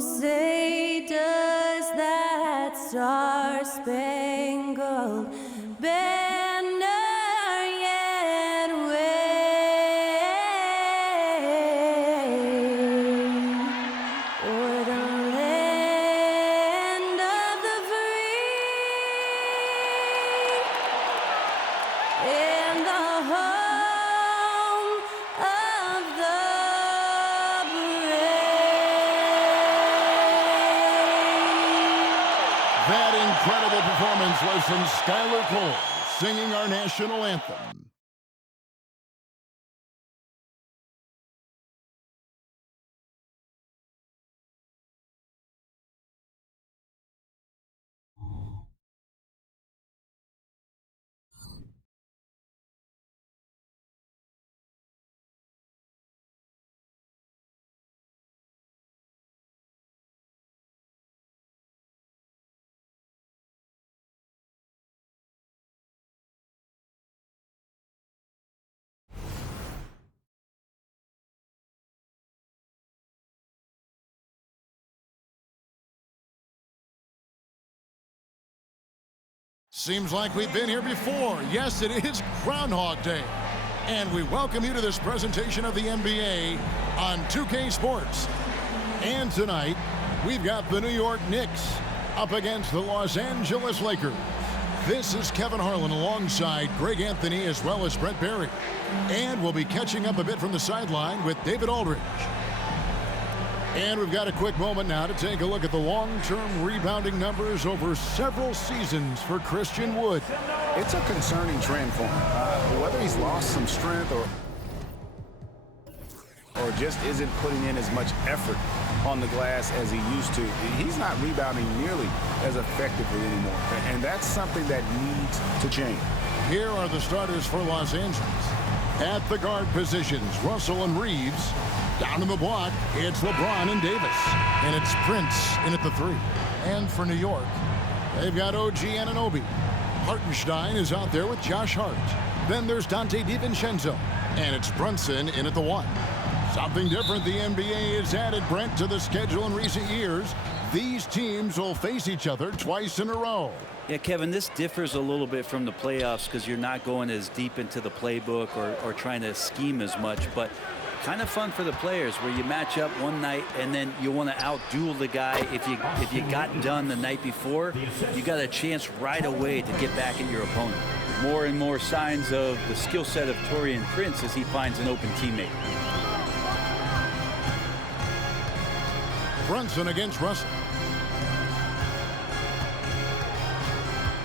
say does that star-spangled banner yet wave o'er the land of the free and the home of the That incredible performance was from Skylar Cole singing our national anthem. Seems like we've been here before. Yes, it is Groundhog Day. And we welcome you to this presentation of the NBA on 2K Sports. And tonight, we've got the New York Knicks up against the Los Angeles Lakers. This is Kevin Harlan alongside Greg Anthony as well as Brett Berry. And we'll be catching up a bit from the sideline with David Aldridge. And we've got a quick moment now to take a look at the long-term rebounding numbers over several seasons for Christian Wood. It's a concerning trend for him. Whether he's lost some strength or just isn't putting in as much effort on the glass as he used to, he's not rebounding nearly as effectively anymore. And that's something that needs to change. Here are the starters for Los Angeles. At the guard positions, Russell and Reeves. Down in the block, it's LeBron and Davis. And it's Prince in at the 3. And for New York, they've got OG Anunoby. Hartenstein is out there with Josh Hart. Then there's Dante DiVincenzo. And it's Brunson in at the 1. Something different the NBA has added, Brent, to the schedule in recent years. These teams will face each other twice in a row. Yeah, Kevin, this differs a little bit from the playoffs because you're not going as deep into the playbook or trying to scheme as much, but kind of fun for the players where you match up one night and then you want to outduel the guy. If you got done the night before, you got a chance right away to get back at your opponent. More and more signs of the skill set of Taurean Prince as he finds an open teammate. Brunson against Russell.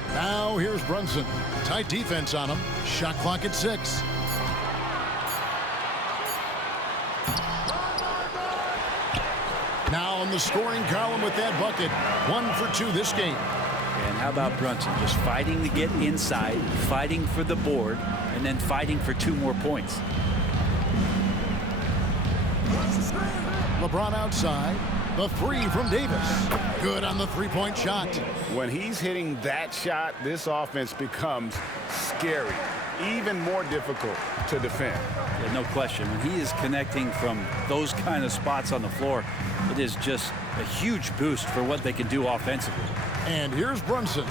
Now here's Brunson. Tight defense on him. Shot clock at 6. Now in the scoring column with that bucket. 1 for 2 this game. And how about Brunson? Just fighting to get inside, fighting for the board, and then fighting for 2 more points. LeBron outside. The 3 from Davis. Good on the 3-point shot. When he's hitting that shot, this offense becomes scary, even more difficult to defend. Yeah, no question. When he is connecting from those kind of spots on the floor, it is just a huge boost for what they can do offensively. And here's Brunson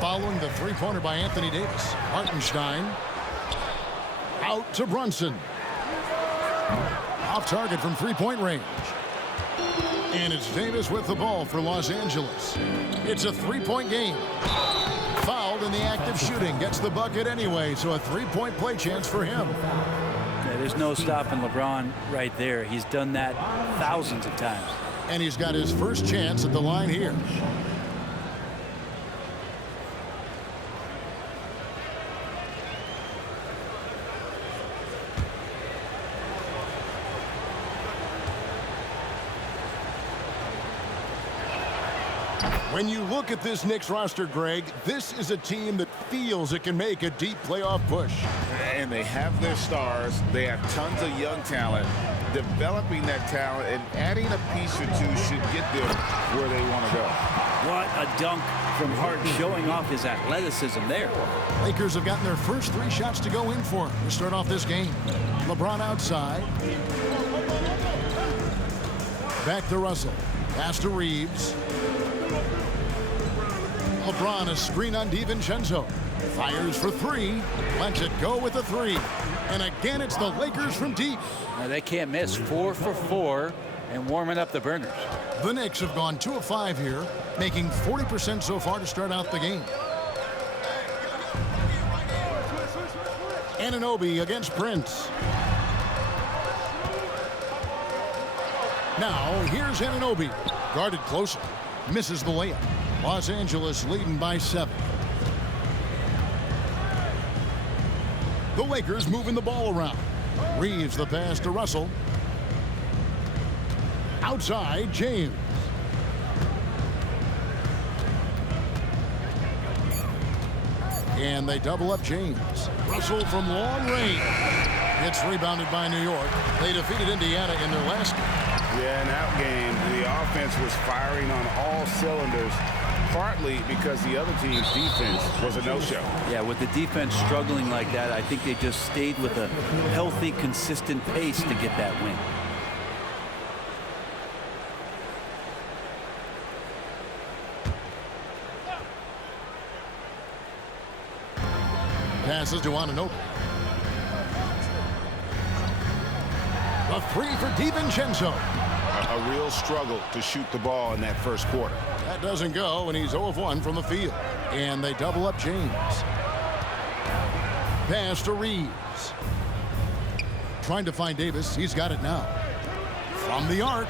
following the 3-pointer by Anthony Davis. Hartenstein out to Brunson. Off target from 3-point range. And it's Davis with the ball for Los Angeles. It's a 3-point game. Fouled in the act of shooting. Gets the bucket anyway, so a 3-point play chance for him. Yeah, there's no stopping LeBron right there. He's done that thousands of times. And he's got his first chance at the line here. When you look at this Knicks roster, Greg, this is a team that feels it can make a deep playoff push. And they have their stars. They have tons of young talent. Developing that talent and adding a piece or 2 should get them where they want to go. What a dunk from Harden, showing off his athleticism there. Lakers have gotten their first 3 shots to go in for to start off this game. LeBron outside. Back to Russell. Pass to Reeves. LeBron, a screen on DiVincenzo. Fires for three. Lets it go with the three. And again, it's the Lakers from deep. Now, they can't miss. 4 for 4 and warming up the burners. The Knicks have gone 2 of 5 here, making 40% so far to start out the game. Anunoby against Prince. Now, here's Anunoby. Guarded closer. Misses the layup. Los Angeles leading by 7. The Lakers moving the ball around. Reeves the pass to Russell. Outside, James. And they double up James. Russell from long range. It's rebounded by New York. They defeated Indiana in their last game. Yeah, in that game, the offense was firing on all cylinders, partly because the other team's defense was a no-show. Yeah, with the defense struggling like that, I think they just stayed with a healthy, consistent pace to get that win. Passes to Anunoby. A three for DiVincenzo. A real struggle to shoot the ball in that first quarter. That doesn't go, and he's 0 of 1 from the field. And they double up James. Pass to Reeves. Trying to find Davis. He's got it now. From the arc.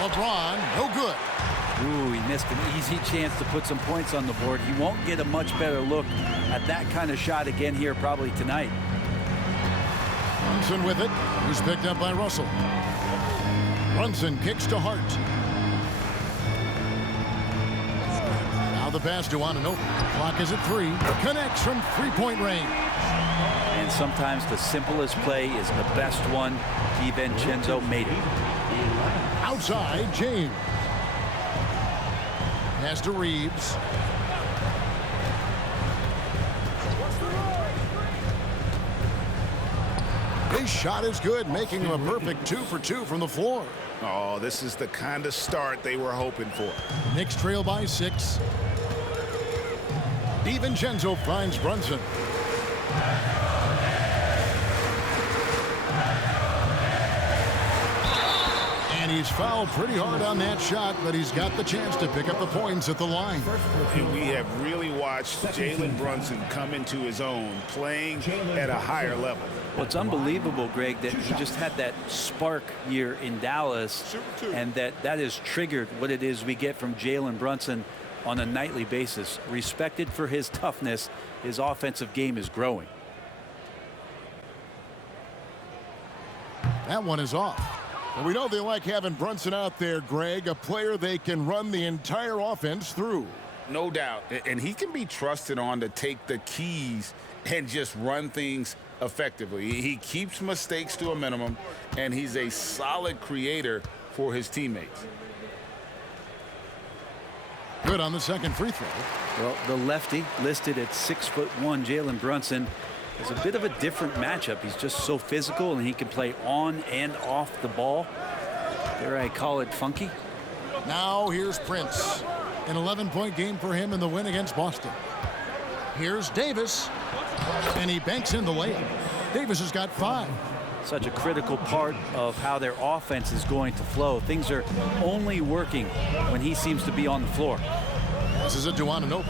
LeBron, no good. Ooh, he missed an easy chance to put some points on the board. He won't get a much better look at that kind of shot again here probably tonight. Brunson with it. He's picked up by Russell. Brunson kicks to Hart. Now the pass to Anunoby. Clock is at 3. Connects from three-point range. And sometimes the simplest play is the best one. DiVincenzo made it. Outside, James. Pass to Reeves. His shot is good, making him a perfect 2 for 2 from the floor. Oh, this is the kind of start they were hoping for. Knicks trail by 6. DiVincenzo finds Brunson. And he's fouled pretty hard on that shot, but he's got the chance to pick up the points at the line. And we have really watched Jalen Brunson come into his own, playing at a higher level. Well, it's unbelievable, Greg, that he just had that spark year in Dallas, and that has triggered what it is we get from Jalen Brunson on a nightly basis. Respected for his toughness, his offensive game is growing. That one is off. And we know they like having Brunson out there, Greg, a player they can run the entire offense through. No doubt. And he can be trusted on to take the keys and just run things effectively. He keeps mistakes to a minimum, and he's a solid creator for his teammates. Good on the second free throw. Well, the lefty listed at 6'1", Jalen Brunson, is a bit of a different matchup. He's just so physical, and he can play on and off the ball. Dare I call it funky? Now here's Prince. An 11-point game for him in the win against Boston. Here's Davis, and he banks in the layup. Davis has got 5. Such a critical part of how their offense is going to flow. Things are only working when he seems to be on the floor. This is a Anunoby.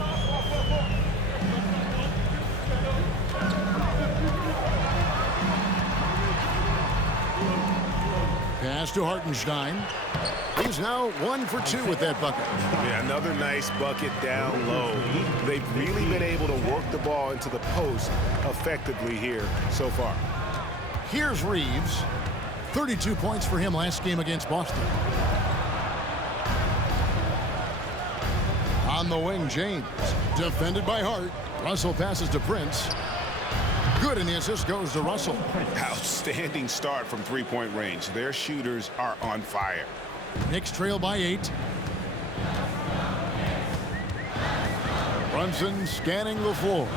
Pass to Hartenstein. He's now 1 for 2 with that bucket. Yeah, another nice bucket down low. They've really been able to work the ball into the post effectively here so far. Here's Reeves. 32 points for him last game against Boston. On the wing, James. Defended by Hart. Russell passes to Prince. Good, and the assist goes to Russell. Outstanding start from three-point range. Their shooters are on fire. Knicks trail by 8. Brunson scanning the floor.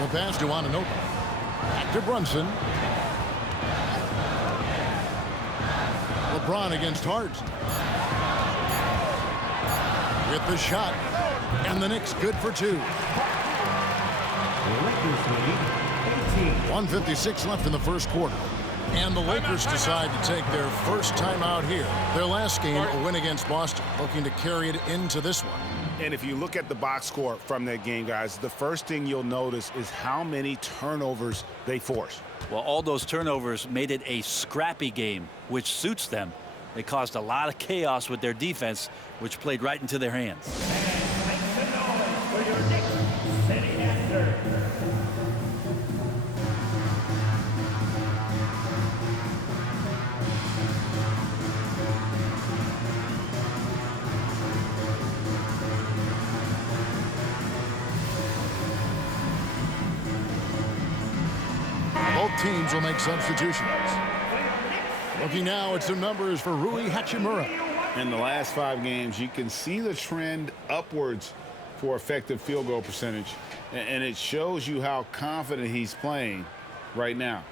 The pass to Anunoby. Back to Brunson. LeBron against Hart. With the shot. And the Knicks good for two. 1:56 left in the first quarter. And the Lakers decide to take their first time out here. Their last game, a win against Boston, looking to carry it into this one. And if you look at the box score from that game, guys, the first thing you'll notice is how many turnovers they force. Well, all those turnovers made it a scrappy game, which suits them. They caused a lot of chaos with their defense, which played right into their hands. Both teams will make substitutions. Looking now at some numbers for Rui Hachimura. In the last 5 games, you can see the trend upwards for effective field goal percentage, and it shows you how confident he's playing right now.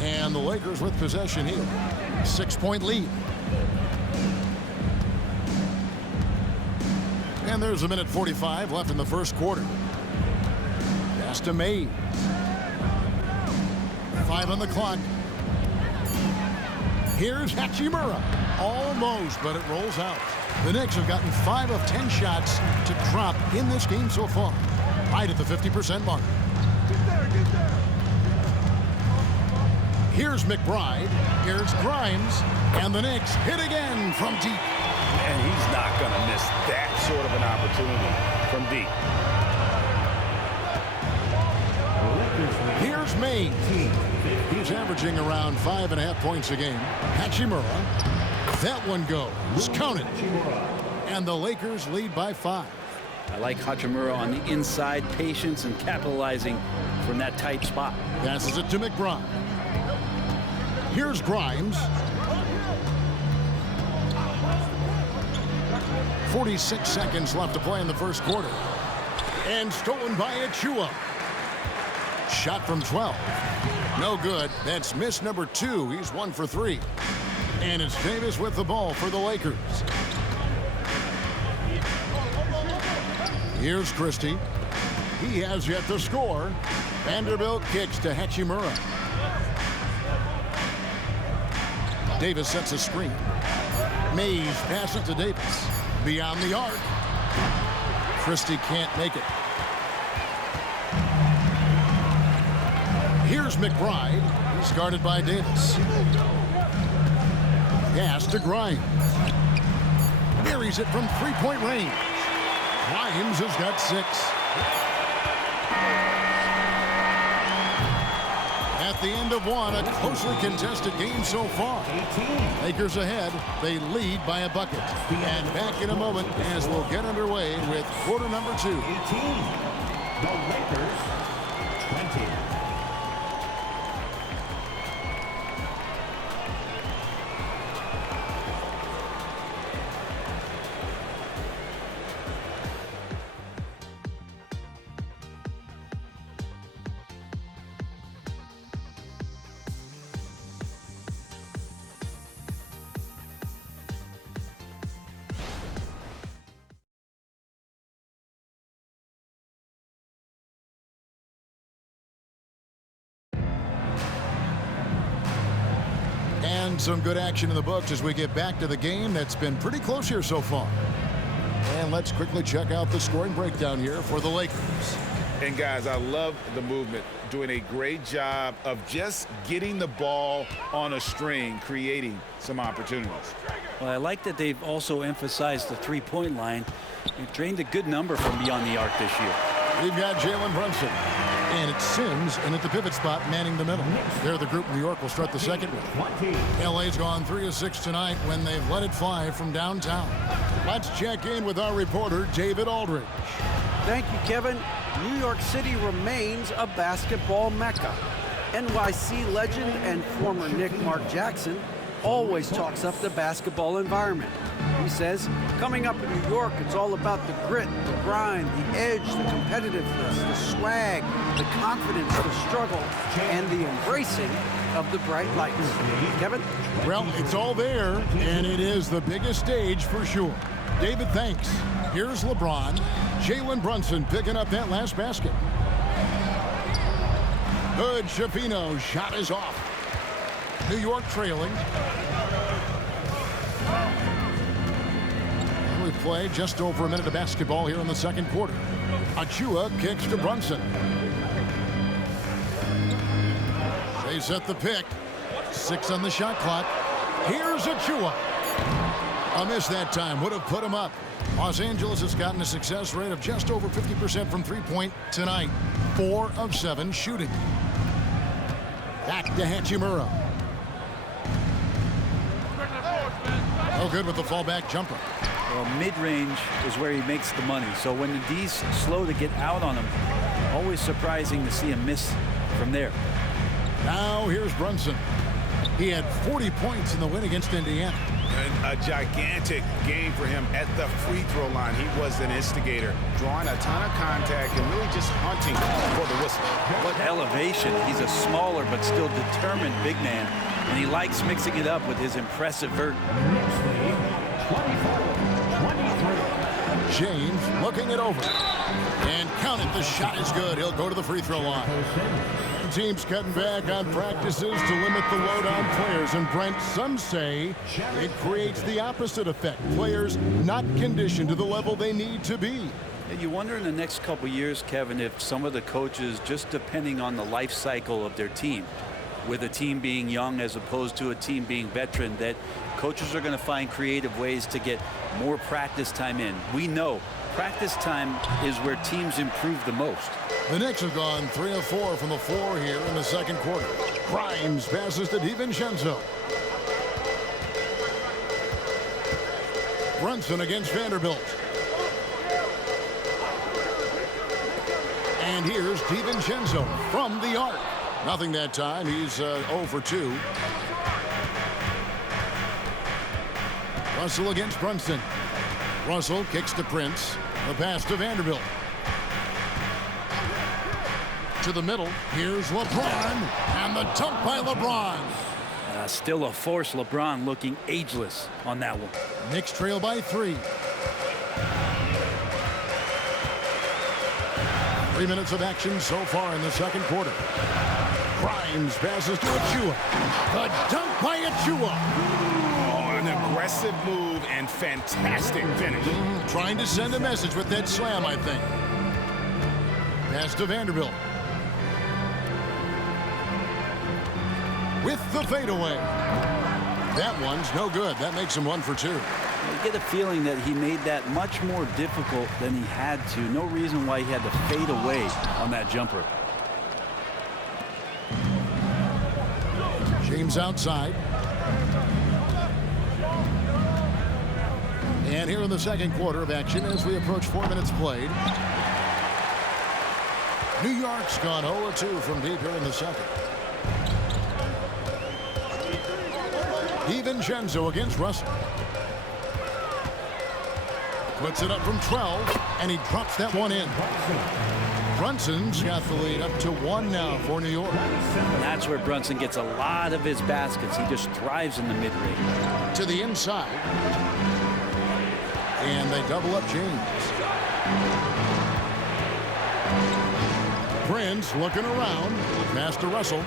And the Lakers with possession here. 6-point lead. And there's a minute 45 left in the first quarter. Pass to Mays. 5 on the clock. Here's Hachimura. Almost, but it rolls out. The Knicks have gotten 5 of 10 shots to drop in this game so far. Right at the 50% mark. Here's McBride. Here's Grimes. And the Knicks hit again from deep. And he's not going to miss that sort of an opportunity from deep. Here's Mays. He's averaging around 5.5 points a game. Hachimura. That one goes. Counted. And the Lakers lead by 5. I like Hachimura on the inside, patience and capitalizing from that tight spot. Passes it to McBride. Here's Grimes. 46 seconds left to play in the first quarter. And stolen by Achua. Shot from 12. No good. That's miss number 2. He's 1 for 3. And it's Davis with the ball for the Lakers. Here's Christie. He has yet to score. Vanderbilt kicks to Hachimura. Davis sets a screen. Mays passes to Davis. Beyond the arc. Christie can't make it. Here's McBride. He's guarded by Davis. Pass to Grimes. Buries it from 3-point range. Grimes has got 6. At the end of one, a closely contested game so far. Lakers ahead. They lead by a bucket. And back in a moment as we'll get underway with quarter number 2. 18. The Lakers 20. And some good action in the books as we get back to the game that's been pretty close here so far. And let's quickly check out the scoring breakdown here for the Lakers. And guys, I love the movement, doing a great job of just getting the ball on a string, creating some opportunities. Well, I like that they've also emphasized the three-point line. They've drained a good number from beyond the arc this year. We've got Jalen Brunson. And it's Sims in at the pivot spot, manning the middle. They're the group New York will start the second with. LA's gone 3 of 6 tonight when they've let it fly from downtown. Let's check in with our reporter, David Aldridge. Thank you, Kevin. New York City remains a basketball mecca. NYC legend and former Knick Mark Jackson always talks up the basketball environment. He says, coming up in New York, it's all about the grit, the grind, the edge, the competitiveness, the swag, the confidence, the struggle, and the embracing of the bright lights. Kevin? Well, it's all there, and it is the biggest stage for sure. David, thanks. Here's LeBron. Jalen Brunson picking up that last basket. Good Shafino. Shot is off. New York trailing. We play just over a minute of basketball here in the second quarter. Achua kicks to Brunson. They set the pick. 6 on the shot clock. Here's Achua. A miss that time. Would have put him up. Los Angeles has gotten a success rate of just over 50% from three-point tonight. 4 of 7 shooting. Back to Hachimura. No good with the fallback jumper. Well, mid-range is where he makes the money. So when the D's slow to get out on him, always surprising to see him miss from there. Now here's Brunson. He had 40 points in the win against Indiana. And a gigantic game for him at the free throw line. He was an instigator, drawing a ton of contact and really just hunting for the whistle. What elevation. He's a smaller but still determined big man. And he likes mixing it up with his impressive vert. James looking it over. And count it. The shot is good. He'll go to the free throw line. Teams cutting back on practices to limit the load on players. And Brent, some say it creates the opposite effect. Players not conditioned to the level they need to be. And you wonder in the next couple years, Kevin, if some of the coaches, just depending on the life cycle of their team, with a team being young as opposed to a team being veteran, that coaches are going to find creative ways to get more practice time in. We know practice time is where teams improve the most. The Knicks have gone 3 of 4 from the floor here in the second quarter. Grimes passes to DiVincenzo. Brunson against Vanderbilt. And here's DiVincenzo from the arc. Nothing that time. He's 0 for 2. Russell against Brunson. Russell kicks to Prince. The pass to Vanderbilt. To the middle. Here's LeBron. And the dunk by LeBron. Still a force. LeBron looking ageless on that one. Knicks trail by 3. 3 minutes of action so far in the second quarter. Grimes passes to Achua. The dunk by Achua. Oh, an aggressive move and fantastic finish. Trying to send a message with that slam, I think. Pass to Vanderbilt. With the fadeaway. That one's no good. That makes him 1 for 2. You get a feeling that he made that much more difficult than he had to. No reason why he had to fade away on that jumper. James outside. And here in the second quarter of action as we approach 4 minutes played. New York's gone 0-2 from deep here in the second. DiVincenzo against Russell. Puts it up from 12, and he drops that one in. Brunson's got the lead up to 1 now for New York. That's where Brunson gets a lot of his baskets. He just thrives in the mid-range. To the inside. And they double up James. Prince looking around. Pass to Russell.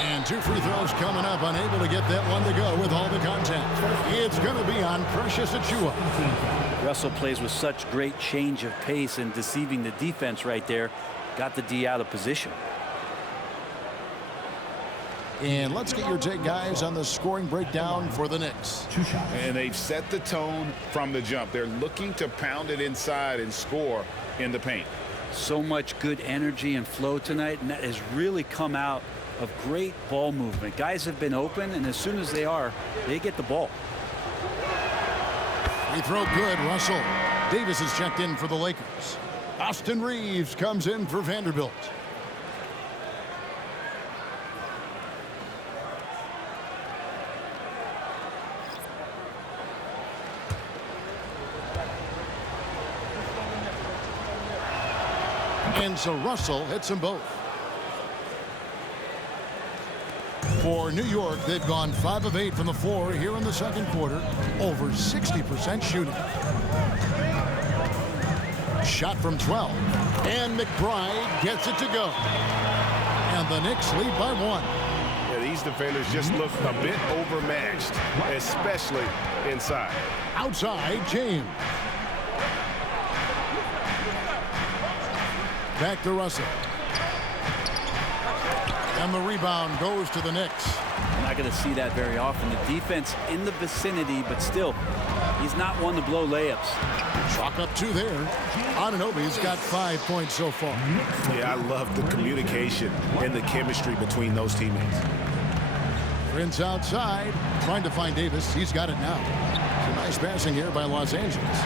And 2 free throws coming up. Unable to get that one to go with all the contact. It's going to be on Precious Achua. Russell plays with such great change of pace and deceiving the defense right there. Got the D out of position. And let's get your take, guys, on the scoring breakdown for the Knicks. And they've set the tone from the jump. They're looking to pound it inside and score in the paint. So much good energy and flow tonight, and that has really come out of great ball movement. Guys have been open, and as soon as they are, they get the ball. Free throw good, Russell. Davis is checked in for the Lakers. Austin Reeves comes in for Vanderbilt. And so Russell hits them both. For New York, they've gone 5 of 8 from the floor here in the second quarter. Over 60% shooting. Shot from 12. And McBride gets it to go. And the Knicks lead by 1. Yeah, these defenders just look a bit overmatched, especially inside. Outside, James. Back to Russell. And the rebound goes to the Knicks. I'm not going to see that very often. The defense in the vicinity, but still, he's not one to blow layups. Chalk up 2 there. Anunoby's got 5 points so far. Yeah, I love the communication and the chemistry between those teammates. Prince outside, trying to find Davis. He's got it now. It's a nice passing here by Los Angeles.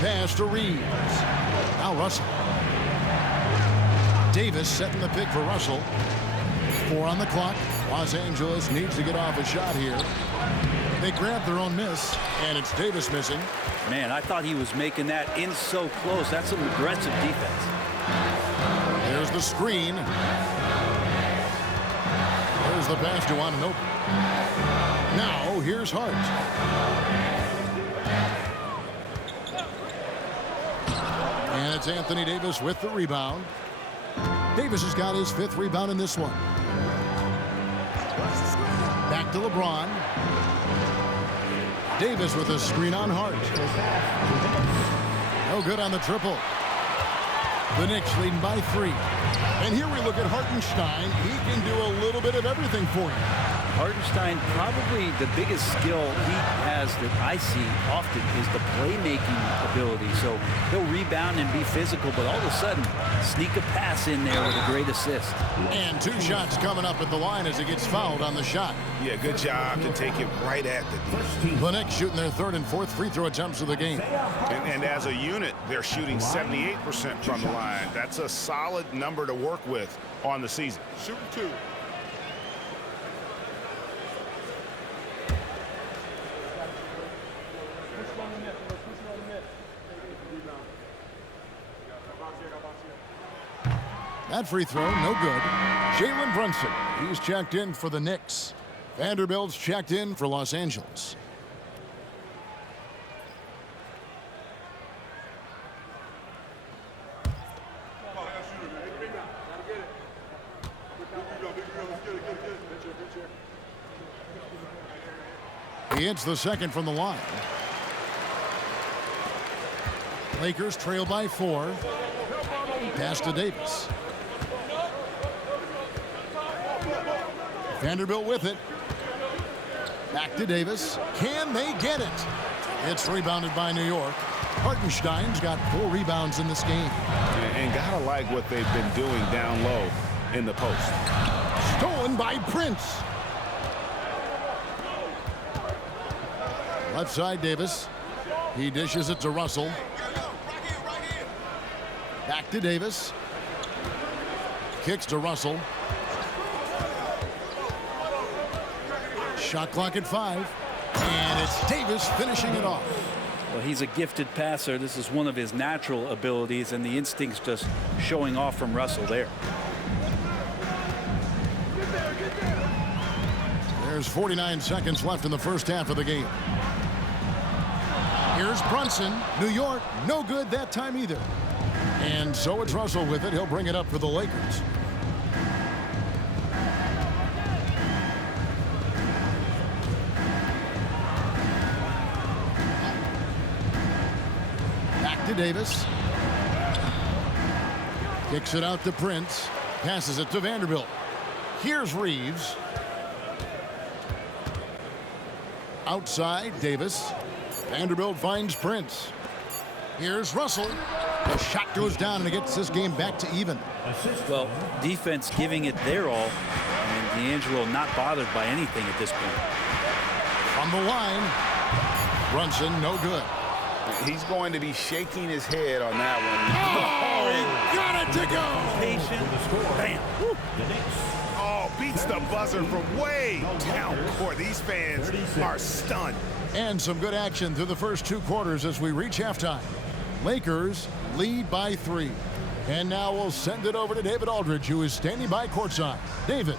Pass to Reeves. Now Russell. Davis setting the pick for Russell. 4 on the clock. Los Angeles needs to get off a shot here. They grab their own miss, and it's Davis missing. Man, I thought he was making that in so close. That's some aggressive defense. There's the screen. There's the pass to Anunoby. Now, here's Hart. And it's Anthony Davis with the rebound. Davis has got his 5th rebound in this one. Back to LeBron. Davis with a screen on Hart. No good on the triple. The Knicks leading by 3. And here we look at Hartenstein. He can do a little bit of everything for you. Hartenstein, probably the biggest skill he has that I see often is the playmaking ability. So he'll rebound and be physical, but all of a sudden, sneak a pass in there with a great assist. And 2 shots coming up at the line as he gets fouled on the shot. Yeah, good job to take it right at the The Knicks shooting their 3rd and 4th free throw attempts of the game. And as a unit, they're shooting 78% from the line. That's a solid number to work with on the season. Shooting 2. That free throw, no good. Jalen Brunson, he's checked in for the Knicks. Vanderbilt's checked in for Los Angeles. He hits the 2nd from the line. Lakers trail by 4. Pass to Davis. Vanderbilt with it. Back to Davis. Can they get it? It's rebounded by New York. Hartenstein's got 4 rebounds in this game. And gotta like what they've been doing down low in the post. Stolen by Prince. Left side, Davis. He dishes it to Russell. Back to Davis. Kicks to Russell. Shot clock at 5. And it's Davis finishing it off. Well, he's a gifted passer. This is one of his natural abilities, and the instincts just showing off from Russell there. There's 49 seconds left in the first half of the game. Here's Brunson. New York, no good that time either. And so it's Russell with it. He'll bring it up for the Lakers. Back to Davis. Kicks it out to Prince. Passes it to Vanderbilt. Here's Reeves. Outside, Davis. Vanderbilt finds Prince. Here's Russell. The shot goes down and it gets this game back to even. Well, defense giving it their all, and D'Angelo not bothered by anything at this point. From the line, Brunson, no good. He's going to be shaking his head on that Oh, he got it to go. Patient. Bam. Woo. Oh, beats the buzzer from way down court. These fans are stunned. And some good action through the first 2 quarters as we reach halftime. Lakers lead by 3. And now we'll send it over to David Aldridge, who is standing by courtside. David.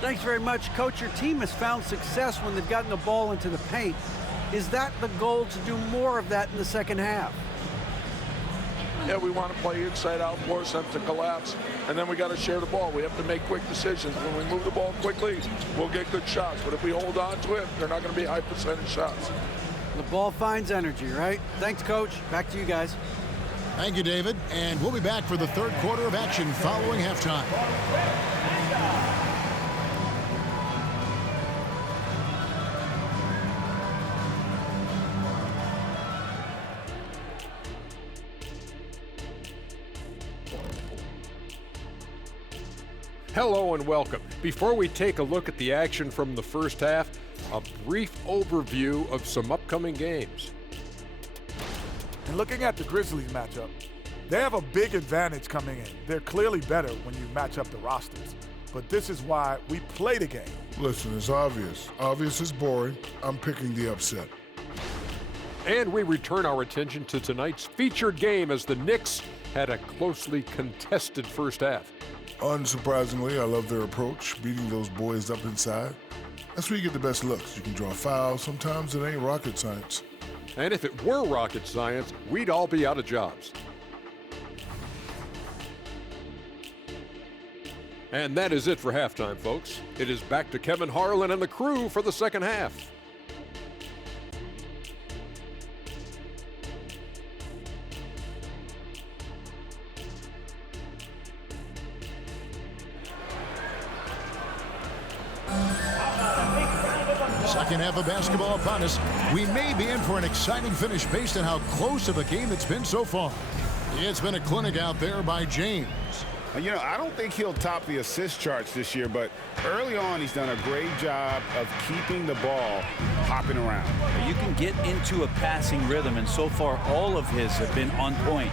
Thanks very much, Coach. Your team has found success when they've gotten the ball into the paint. Is that the goal, to do more of that in the second half? Yeah, we want to play inside out, force them to collapse, and then we got to share the ball. We have to make quick decisions. When we move the ball quickly, we'll get good shots. But if we hold on to it, they're not going to be high percentage shots. The ball finds energy, right? Thanks, Coach. Back to you guys. Thank you, David. And we'll be back for the third quarter of action following halftime. Hello and welcome. Before we take a look at the action from the first half, a brief overview of some upcoming games. And looking at the Grizzlies matchup, they have a big advantage coming in. They're clearly better when you match up the rosters. But this is why we play the game. Listen, it's obvious. Obvious is boring. I'm picking the upset. And we return our attention to tonight's featured game as the Knicks had a closely contested first half. Unsurprisingly, I love their approach, beating those boys up inside. That's where you get the best looks. You can draw fouls. Sometimes it ain't rocket science. And if it were rocket science, we'd all be out of jobs. And that is it for halftime, folks. It is back to Kevin Harlan and the crew for the second half. Second half of basketball upon us. We may be in for an exciting finish based on how close of a game it's been so far. It's been a clinic out there by James. You know, I don't think he'll top the assist charts this year, but early on he's done a great job of keeping the ball hopping around. You can get into a passing rhythm, and so far all of his have been on point.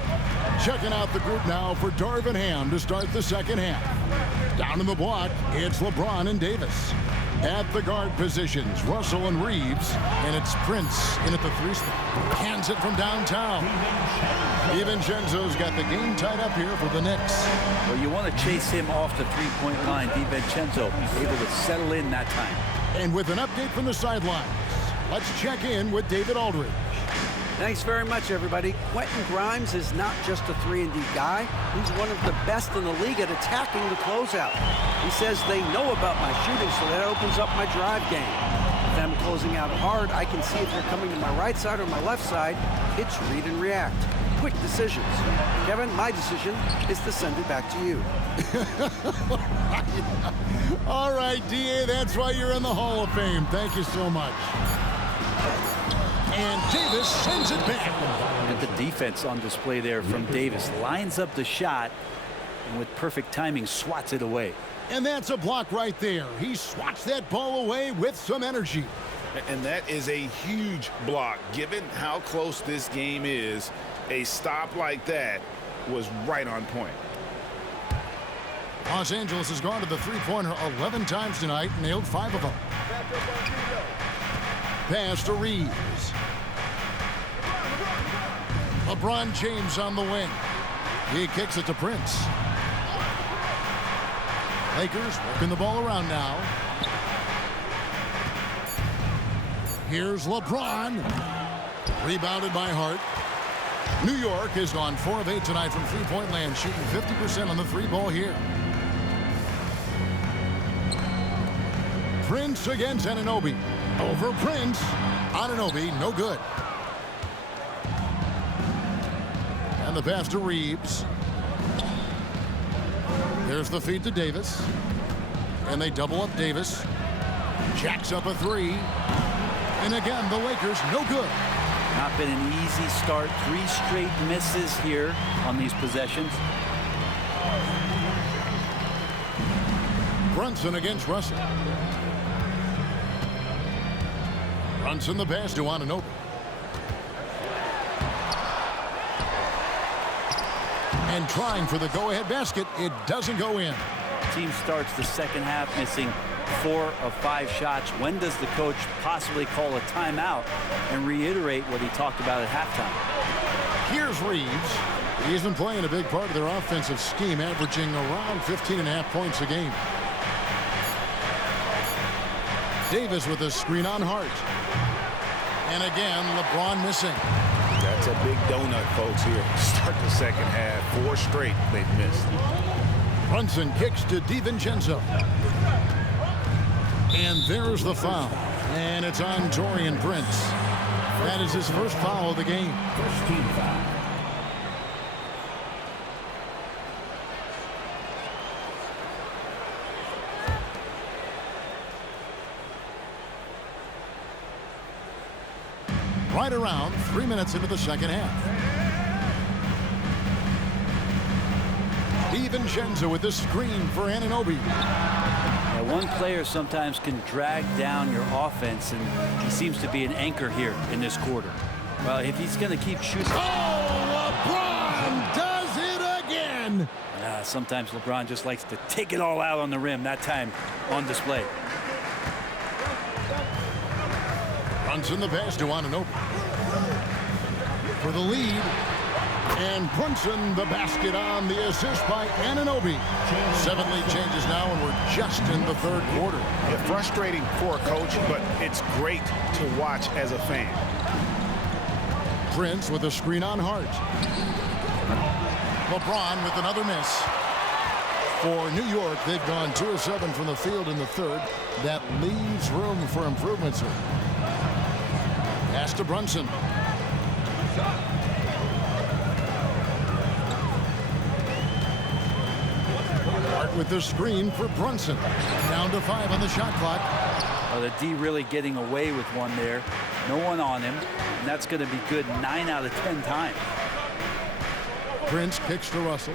Checking out the group now for Darvin Ham to start the second half. Down in the block, it's LeBron and Davis. At the guard positions, Russell and Reeves, and it's Prince in at the 3 spot. Hands it from downtown. DiVincenzo's got the game tied up here for the Knicks. Well, you want to chase him off the three-point line. DiVincenzo able to settle in that time. And with an update from the sidelines, let's check in with David Aldridge. Thanks very much, everybody. Quentin Grimes is not just a 3-and-D guy. He's one of the best in the league at attacking the closeout. He says they know about my shooting, so that opens up my drive game. If I'm closing out hard, I can see if they're coming to my right side or my left side. It's read and react. Quick decisions. Kevin, my decision is to send it back to you. All right, D.A., that's why you're in the Hall of Fame. Thank you so much. And Davis sends it back. Look at the defense on display there from Davis. Lines up the shot, and with perfect timing, swats it away. And that's a block right there. He swats that ball away with some energy. And that is a huge block. Given how close this game is, a stop like that was right on point. Los Angeles has gone to the three-pointer 11 times tonight, nailed 5 of them. Pass to Reeves. LeBron James on the wing. He kicks it to Prince. Lakers working the ball around now. Here's LeBron. Rebounded by Hart. New York has gone 4 of 8 tonight from three-point land, shooting 50% on the 3-ball here. Prince against Anunoby. Over Prince. Anunoby, no good. And the pass to Reeves. There's the feed to Davis. And they double up Davis. Jacks up a 3. And again, the Lakers, no good. Not been an easy start. 3 straight misses here on these possessions. Brunson against Russell. Brunson the pass to Anunoby. And trying for the go-ahead basket, it doesn't go in. Team starts the second half missing 4 of 5 shots. When does the coach possibly call a timeout and reiterate what he talked about at halftime? Here's Reeves. He's been playing a big part of their offensive scheme, averaging around 15.5 points a game. Davis with a screen on Hart. And again, LeBron missing. That's a big donut, folks, here. Start the second half. 4 straight they've missed. Brunson kicks to DiVincenzo. And there's the foul. And it's on Taurean Prince. That is his first foul of the game. First team foul. Right around 3 minutes into the second half. DiVincenzo with the screen for Anunoby. Now, one player sometimes can drag down your offense, and he seems to be an anchor here in this quarter. Well, if he's going to keep shooting. Oh, LeBron does it again. Sometimes LeBron just likes to take it all out on the rim, that time on display. Brunson the pass to Anunoby for the lead, and Brunson the basket on the assist by Anunoby. 7 lead changes now, and we're just in the third quarter. Yeah, frustrating for a coach, but it's great to watch as a fan. Prince with a screen on Hart. LeBron with another miss. For New York, they've gone 2 of 7 from the field in the third. That leaves room for improvement, sir. Pass to Brunson. Hart with the screen for Brunson. Down to 5 on the shot clock. Well, the D really getting away with one there. No one on him, and that's going to be good 9 out of 10 times. Prince kicks to Russell.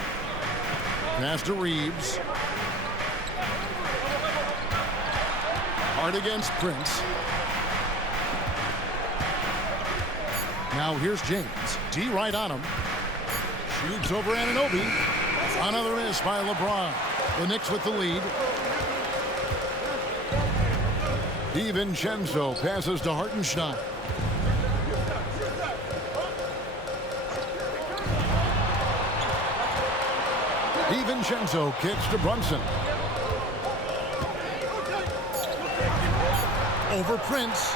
Pass to Reeves. Hart against Prince. Now here's James. D right on him. Shoots over Anunoby. Another miss by LeBron. The Knicks with the lead. DiVincenzo passes to Hartenstein. DiVincenzo kicks to Brunson. Over Prince.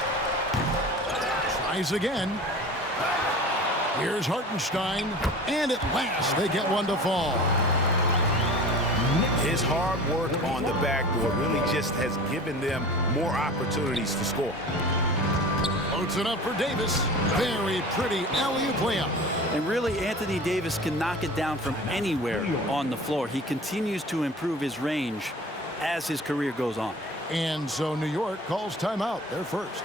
Tries again. Here's Hartenstein, and at last they get one to fall. His hard work on the backboard really just has given them more opportunities to score. Loads it up for Davis. Very pretty alley-oop layup. And really, Anthony Davis can knock it down from anywhere on the floor. He continues to improve his range as his career goes on. And so New York calls timeout. They're first.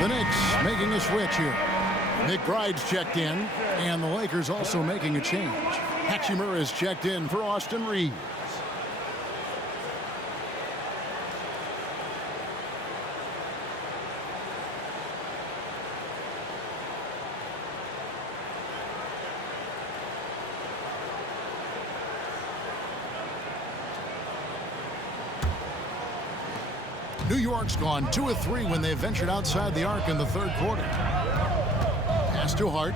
The Knicks making a switch here. McBride's checked in, and the Lakers also making a change. Hachimura is checked in for Austin Reeves. New York's gone 2 of 3 when they ventured outside the arc in the third quarter. Pass to Hart.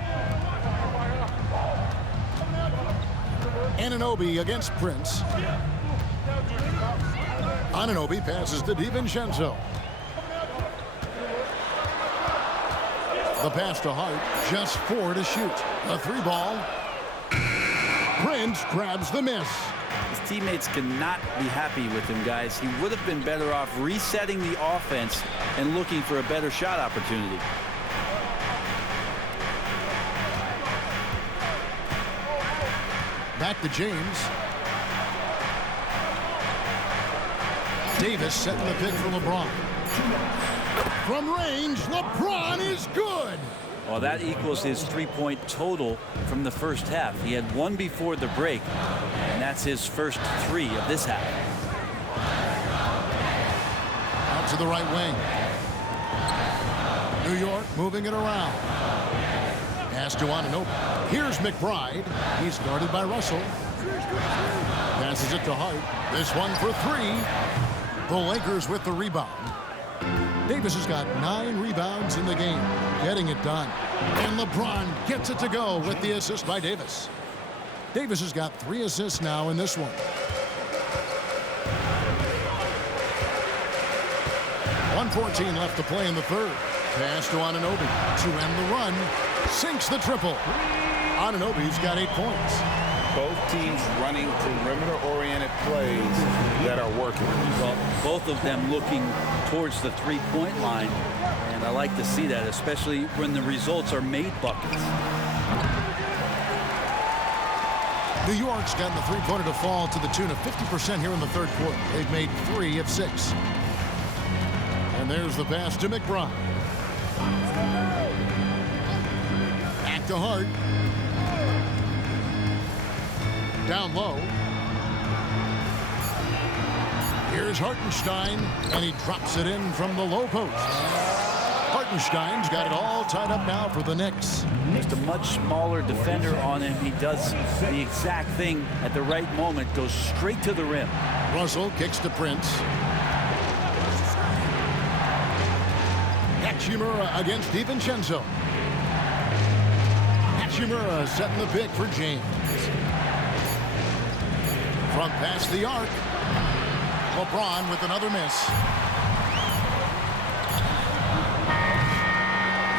Anunoby against Prince. Anunoby passes to DiVincenzo. The pass to Hart, just 4 to shoot. A 3-ball. Prince grabs the miss. His teammates cannot be happy with him, guys. He would have been better off resetting the offense and looking for a better shot opportunity. Back to James. Davis setting the pick for LeBron. From range, LeBron is good. Well, that equals his 3-point total from the first half. He had 1 before the break, and that's his first 3 of this half. Out to the right wing. New York moving it around. Pass to Anunoby. Here's McBride. He's guarded by Russell. Passes it to Hart. This one for three. The Lakers with the rebound. Davis has got 9 rebounds in the game, getting it done. And LeBron gets it to go with the assist by Davis. Davis has got 3 assists now in this one. 1:14 left to play in the third. Pass to Anunoby to end the run. Sinks the triple. Anunoby's got 8 points. Both teams running perimeter-oriented plays that are working. Well, both of them looking towards the three-point line, and I like to see that, especially when the results are made buckets. New York's gotten the three-pointer to fall to the tune of 50% here in the third quarter. They've made 3 of 6. And there's the pass to McBride. Back to Hart. Down low. Here's Hartenstein, and he drops it in from the low post. Hartenstein's got it all tied up now for the Knicks. Just a much smaller defender on him. He does the exact thing at the right moment, goes straight to the rim. Russell kicks to Prince. Hachimura against DiVincenzo. Hachimura setting the pick for James. From past the arc. LeBron with another miss.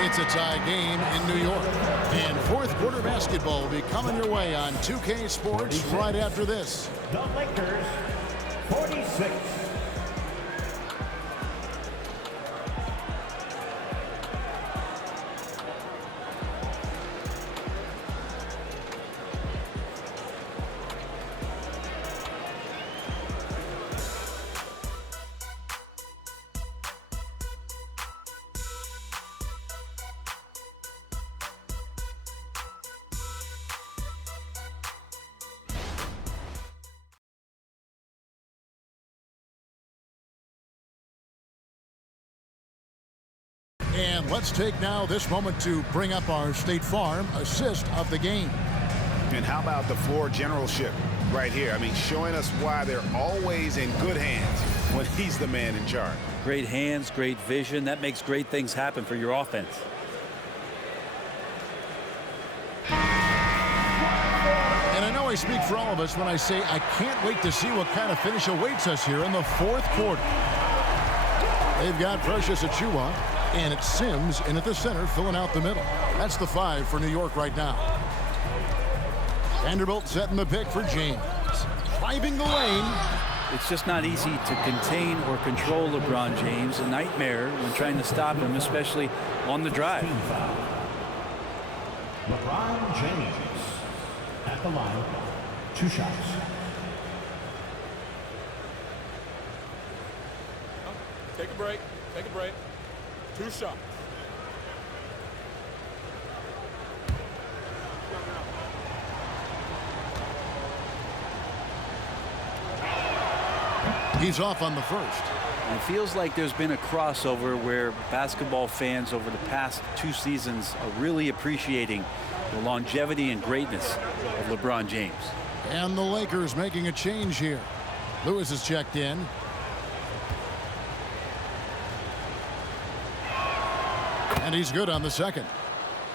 It's a tie game in New York. And fourth quarter basketball will be coming your way on 2K Sports right after this. The Lakers, 46. And let's take now this moment to bring up our State Farm assist of the game. And how about the floor generalship right here? I mean, showing us why they're always in good hands when he's the man in charge. Great hands, great vision. That makes great things happen for your offense. And I know I speak for all of us when I say I can't wait to see what kind of finish awaits us here in the fourth quarter. They've got Precious Achiuwa, and it's Sims in at the center filling out the middle. That's the 5 for New York right now. Vanderbilt setting the pick for James. Driving the lane. It's just not easy to contain or control LeBron James. A nightmare when trying to stop him, especially on the drive. LeBron James at the line, 2 shots. Take a break. Take a break. 2 shots. He's off on the first. It feels like there's been a crossover where basketball fans over the past 2 seasons are really appreciating the longevity and greatness of LeBron James. And the Lakers making a change here. Lewis is checked in. And he's good on the second.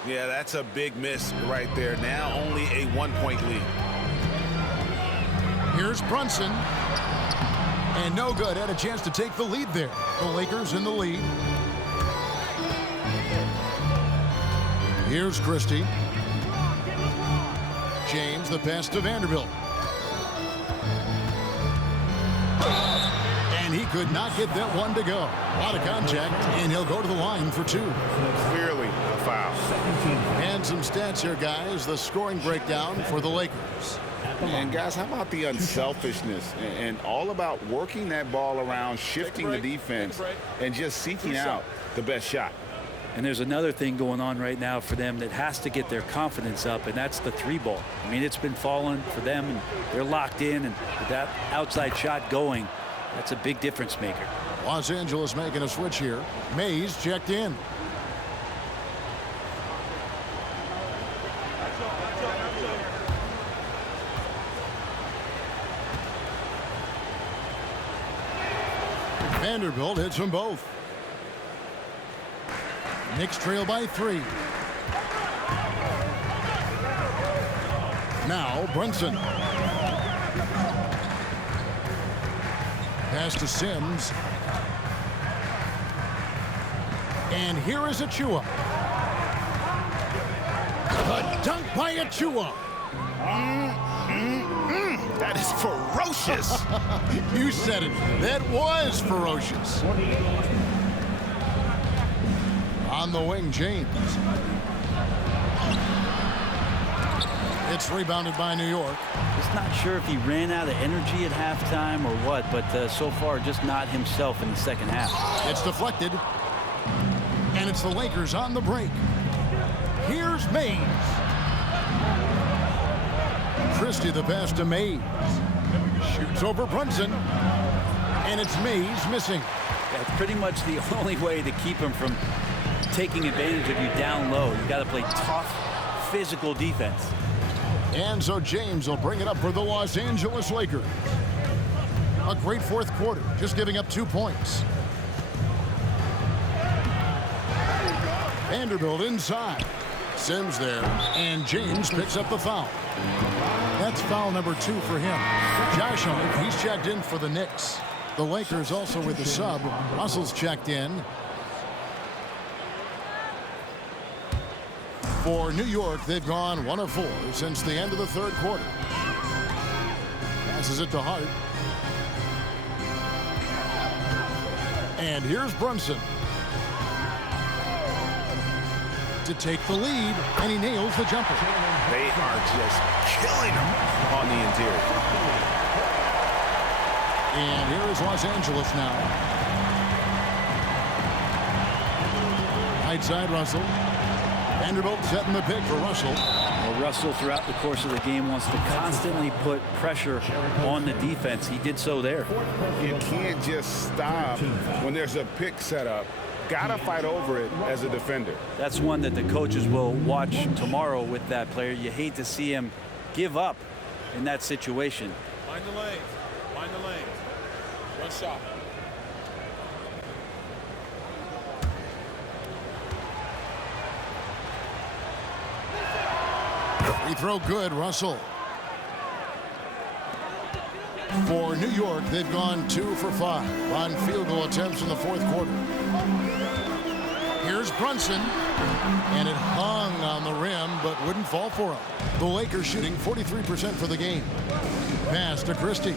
Yeah, that's a big miss right there. Now only a 1-point lead. Here's Brunson. And no good. Had a chance to take the lead there. The Lakers in the lead. Here's Christie. James, the pass to Vanderbilt. And he could not get that one to go. A lot of contact, and he'll go to the line for 2. Clearly a foul. And some stats here, guys. The scoring breakdown for the Lakers. And guys, how about the unselfishness and all about working that ball around, shifting the defense, and just seeking out the best shot. And there's another thing going on right now for them that has to get their confidence up, and that's the 3-ball. I mean, it's been falling for them, and they're locked in, and with that outside shot going, that's a big difference maker. Los Angeles making a switch here. Mays checked in. Vanderbilt hits them both. Knicks trail by 3. Now Brunson. Pass to Sims. And here is Achua. A dunk by Achua. That is ferocious. You said it. That was ferocious. On the wing, James. It's rebounded by New York. Just not sure if he ran out of energy at halftime or what, but so far just not himself in the second half. It's deflected. And it's the Lakers on the break. Here's Mays. Christie the pass to Mays. Shoots over Brunson. And it's Mays missing. That's pretty much the only way to keep him from taking advantage of you down low. You got to play tough, physical defense. And so James will bring it up for the Los Angeles Lakers. A great fourth quarter, just giving up 2 points. Vanderbilt inside. Sims there, and James picks up the foul. That's foul number 2 for him. Josh Hart, he's checked in for the Knicks. The Lakers also with the sub. Russell's checked in. For New York, they've gone 1 of 4 since the end of the third quarter. Passes it to Hart. And here's Brunson to take the lead, and he nails the jumper. They are just killing him on the interior. And here is Los Angeles now. Right side, Russell. Vanderbilt setting the pick for Russell. Well, Russell, throughout the course of the game, wants to constantly put pressure on the defense. He did so there. You can't just stop when there's a pick set up. Gotta fight over it as a defender. That's one that the coaches will watch tomorrow with that player. You hate to see him give up in that situation. Find the lanes. Find the lanes. One shot. Free throw good, Russell. For New York, they've gone 2 for 5 on field goal attempts in the fourth quarter. Here's Brunson, and it hung on the rim, but wouldn't fall for him. The Lakers shooting 43% for the game. Pass to Christie.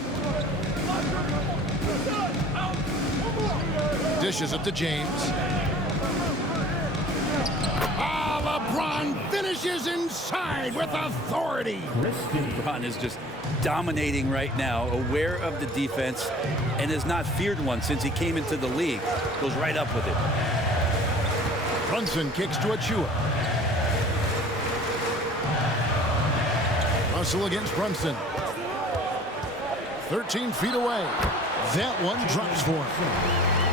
Dishes it to James. LeBron finishes inside with authority. LeBron is just dominating right now, aware of the defense, and has not feared one since he came into the league. Goes right up with it. Brunson kicks to Achua. Russell against Brunson. 13 feet away. That one drops for him.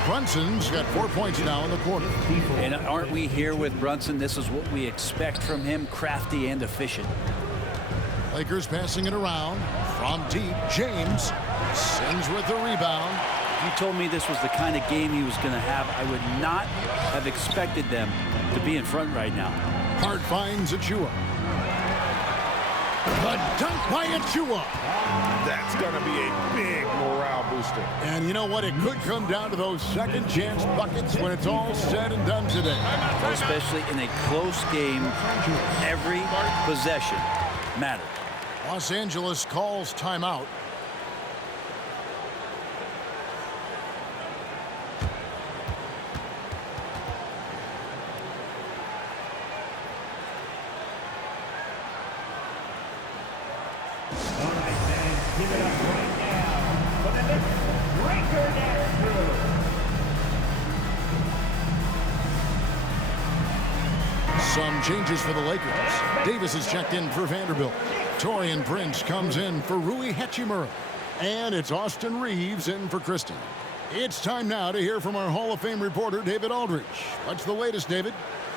Brunson's got 4 points now in the quarter. And aren't we here with Brunson? This is what we expect from him, crafty and efficient. Lakers passing it around from deep. James sends with the rebound. If you told me this was the kind of game he was going to have, I would not have expected them to be in front right now. Hart finds Achua. The dunk by Achua. That's going to be a big morale booster. And you know what? It could come down to those second chance buckets when it's all said and done today. Especially in a close game, every possession matters. Los Angeles calls timeout. Give it up right now for the Knicks record Astros. Some changes for the Lakers. Davis is checked in for Vanderbilt. Torian Prince comes in for Rui Hachimura. And it's Austin Reeves in for Christie. It's time now to hear from our Hall of Fame reporter, David Aldridge. What's the latest, David?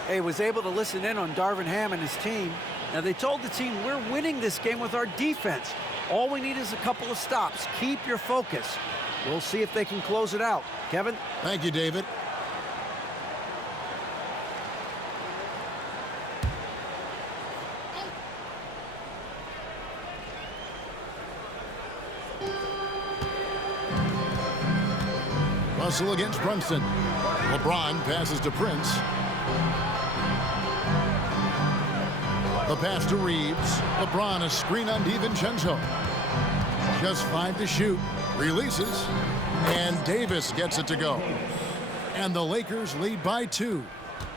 Hey, was able to listen in on Darvin Ham and his team. Now, they told the team, we're winning this game with our defense. All we need is a couple of stops. Keep your focus. We'll see if they can close it out. Kevin? Thank you, David. Russell against Brunson. LeBron passes to Prince. The pass to Reeves. LeBron, a screen on DiVincenzo. Just 5 to shoot. Releases. And Davis gets it to go. And the Lakers lead by 2.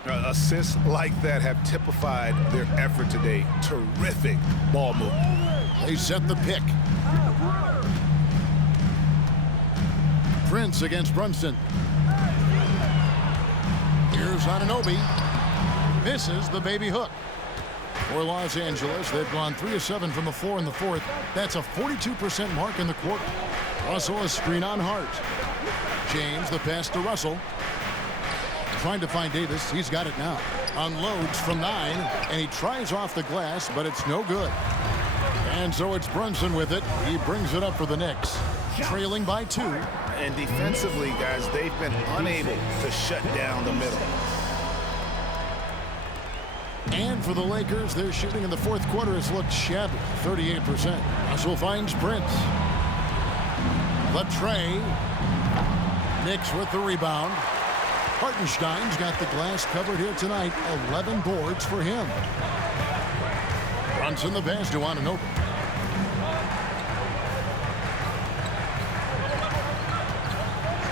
Assists like that have typified their effort today. Terrific ball movement. They set the pick. Prince against Brunson. Here's Anunoby. Misses the baby hook. For Los Angeles, they've gone 3 of 7 from the floor in the fourth. That's a 42% mark in the quarter. Russell, a screen on Hart. James, the pass to Russell. Trying to find Davis. He's got it now. Unloads from 9, and he tries off the glass, but it's no good. And so it's Brunson with it. He brings it up for the Knicks. Trailing by 2. And defensively, guys, they've been unable to shut down the middle. And for the Lakers, their shooting in the fourth quarter has looked shabby, 38%. Russell finds Prince. The tray. Knicks with the rebound. Hartenstein's got the glass covered here tonight. 11 boards for him. Brunson the pass to Anunoby.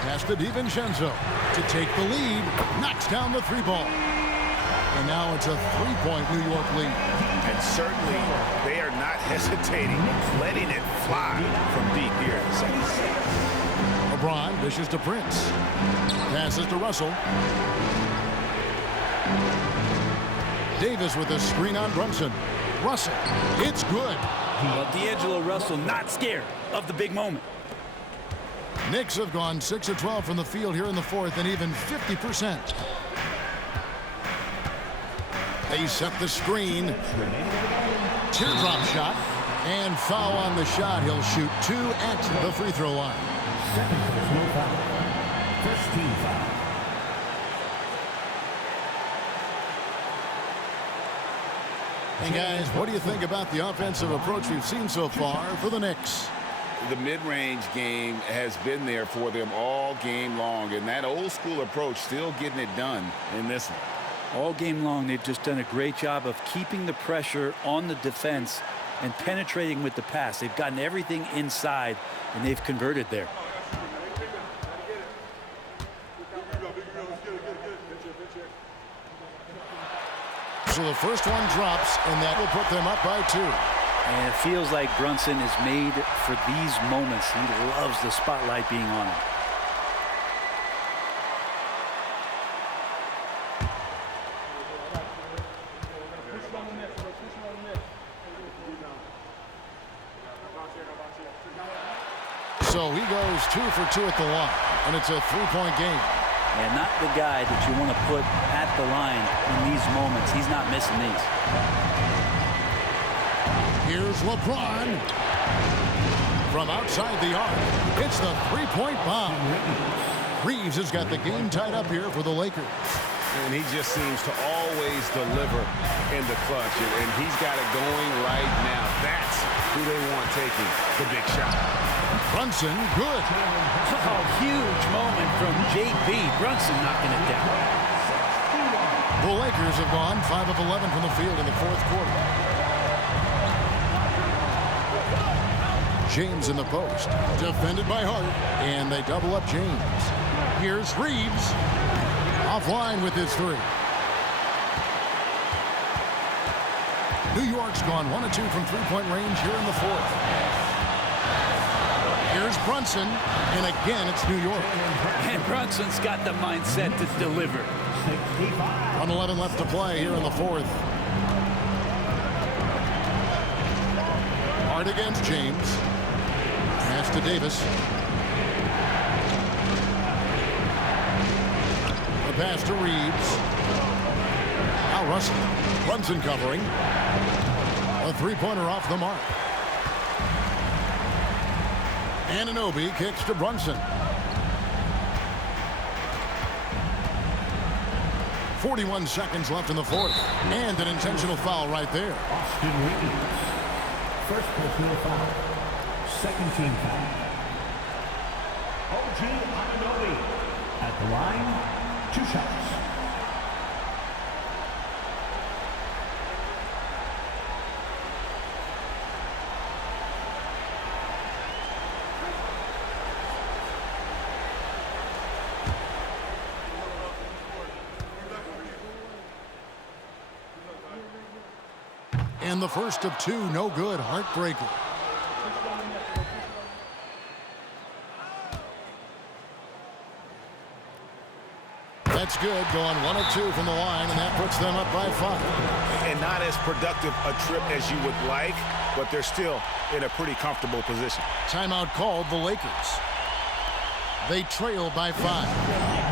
Pass to DiVincenzo to take the lead. Knocks down the 3-ball. And now it's a 3-point New York lead. And certainly they are not hesitating, letting it fly from deep here in the second set. LeBron dishes to Prince. Passes to Russell. Davis with a screen on Brunson. Russell, it's good. Well, D'Angelo Russell not scared of the big moment. Knicks have gone 6 of 12 from the field here in the fourth, and even 50%. They set the screen. Teardrop shot. And foul on the shot. He'll shoot 2 at the free throw line. Second personal foul. First team foul. Hey guys, what do you think about the offensive approach we've seen so far for the Knicks? The mid-range game has been there for them all game long, and that old school approach still getting it done in this one. All game long, they've just done a great job of keeping the pressure on the defense and penetrating with the pass. They've gotten everything inside, and they've converted there. So the first one drops, and that will put them up by 2. And it feels like Brunson is made for these moments. He loves the spotlight being on him. So he goes 2 for 2 at the line, and it's a 3-point game. And not the guy that you want to put at the line in these moments. He's not missing these. Here's LeBron. From outside the arc, it's the 3-point bomb. Reeves has got the game tied up here for the Lakers. And he just seems to always deliver in the clutch. And he's got it going right now. That's who they want taking the big shot. Brunson, good. Oh, huge moment from JB. Brunson knocking it down. The Lakers have gone 5 of 11 from the field in the fourth quarter. James in the post. Defended by Hart. And they double up James. Here's Reeves. Offline with his 3. New York's gone 1 of 2 from 3-point range here in the fourth. Here's Brunson, and again it's New York. And Brunson's got the mindset to deliver. 1:11 left to play here in the fourth. Hart against James. Pass to Davis. The pass to Reeves. Now Russell. Brunson covering. A 3-pointer off the mark. Anunoby kicks to Brunson. 41 seconds left in the fourth. And an intentional foul right there. Austin Reeves. First personal foul. Second team foul. OG Anunoby at the line. 2 shots. And the first of 2, no good. Heartbreaker. That's good. Going 1 of 2 from the line, and that puts them up by 5. And not as productive a trip as you would like, but they're still in a pretty comfortable position. Timeout called the Lakers. They trail by 5.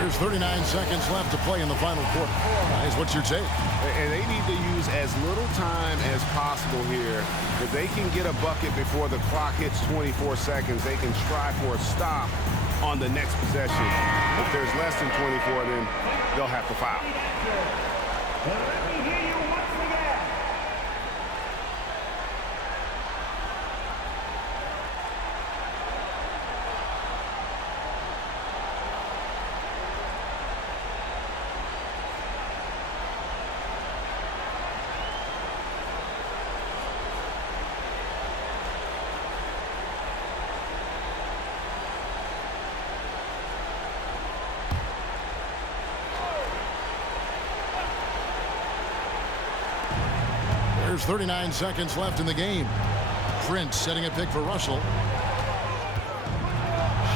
There's 39 seconds left to play in the final quarter. Guys, what's your take? And they need to use as little time as possible here. If they can get a bucket before the clock hits 24 seconds, they can strive for a stop on the next possession. If there's less than 24, then they'll have to foul. There's 39 seconds left in the game. Prince setting a pick for Russell.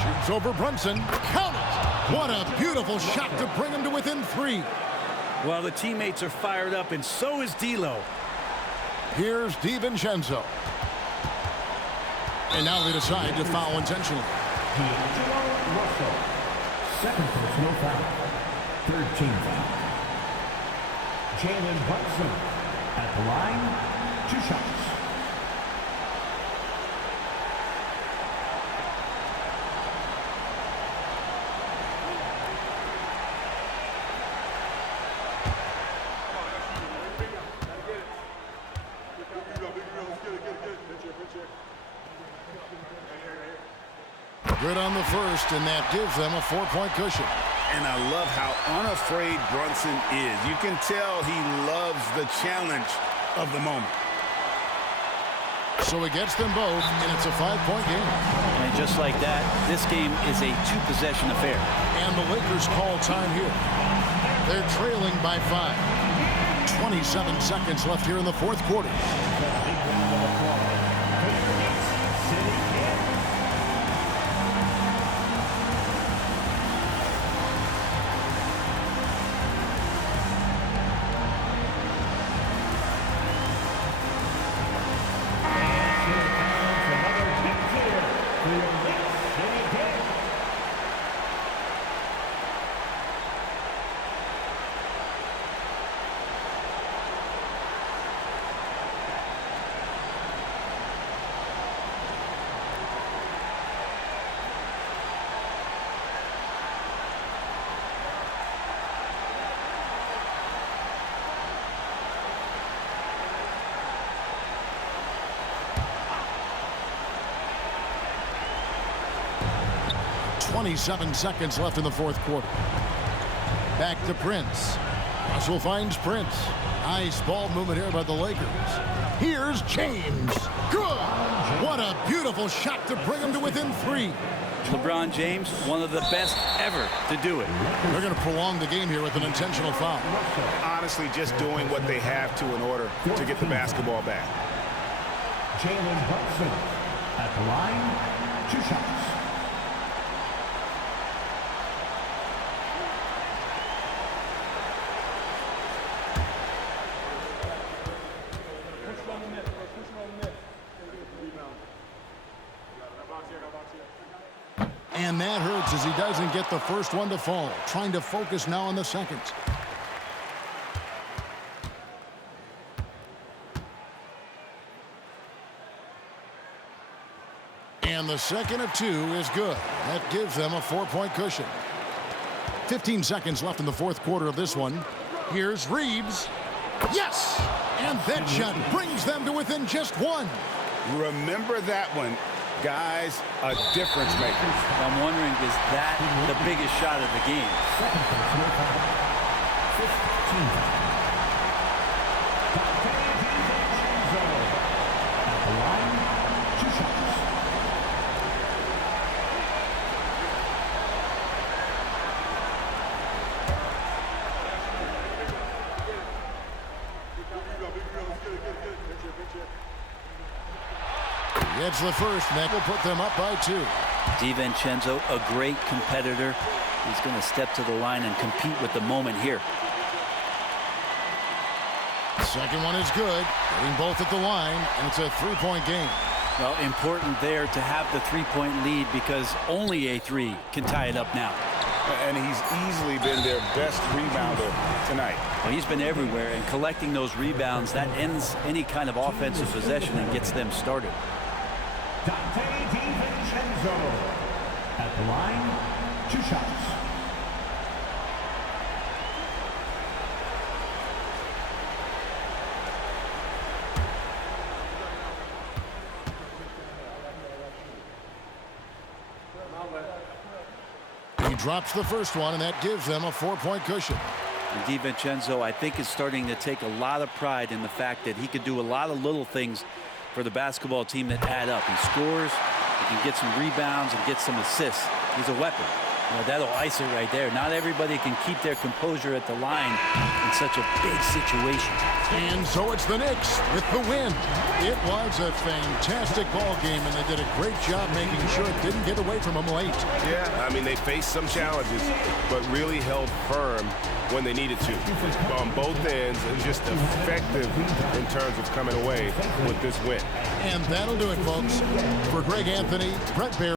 Shoots over Brunson. Count it! What a beautiful shot to bring him to within 3. Well, the teammates are fired up, and so is D'Lo. Here's DiVincenzo. And now they decide to foul intentionally. D'Angelo Russell. Second personal foul. Third team foul. Jalen Brunson at the line. 2 shots. Good on the first, and that gives them a 4-point cushion. And I love how unafraid Brunson is. You can tell he loves the challenge of the moment. So it gets them both, and it's a 5-point game. And just like that, this game is a 2-possession affair. And the Lakers call time here. They're trailing by 5. 27 seconds left here in the fourth quarter. Twenty-seven seconds left in the fourth quarter. Back to Prince. Russell finds Prince. Nice ball movement here by the Lakers. Here's James. Good. What a beautiful shot to bring him to within 3. LeBron James, one of the best ever to do it. They're going to prolong the game here with an intentional foul. Honestly, just doing what they have to in order to get the basketball back. Jalen Brunson at the line. 2 shots. And that hurts as he doesn't get the first one to fall. Trying to focus now on the second. And the the second of 2 is good. That gives them a 4-point cushion. 15 seconds left in the fourth quarter of this one. Here's Reeves. Yes! And that shot brings them to within just 1. Remember that one. Guys, a difference maker. I'm wondering, is that the biggest shot of the game? Gets the first, and that will put them up by 2. DiVincenzo, a great competitor. He's going to step to the line and compete with the moment here. Second one is good. Getting both at the line, and it's a 3-point game. Well, important there to have the 3-point lead because only a 3 can tie it up now. And he's easily been their best rebounder tonight. Well, he's been everywhere, and collecting those rebounds, that ends any kind of offensive possession and gets them started. DiVincenzo at the line, 2 shots. He drops the first one, and that gives them a 4-point cushion. And DiVincenzo, I think, is starting to take a lot of pride in the fact that he could do a lot of little things for the basketball team that add up. He scores, he can get some rebounds and get some assists. He's a weapon. You know, that'll ice it right there. Not everybody can keep their composure at the line in such a big situation. And so it's the Knicks with the win. It was a fantastic ball game, and they did a great job making sure it didn't get away from them late. Yeah, I mean, they faced some challenges, but really held firm when they needed to. On both ends, and just effective in terms of coming away with this win. And that'll do it, folks. For Greg Anthony, Brett Baer.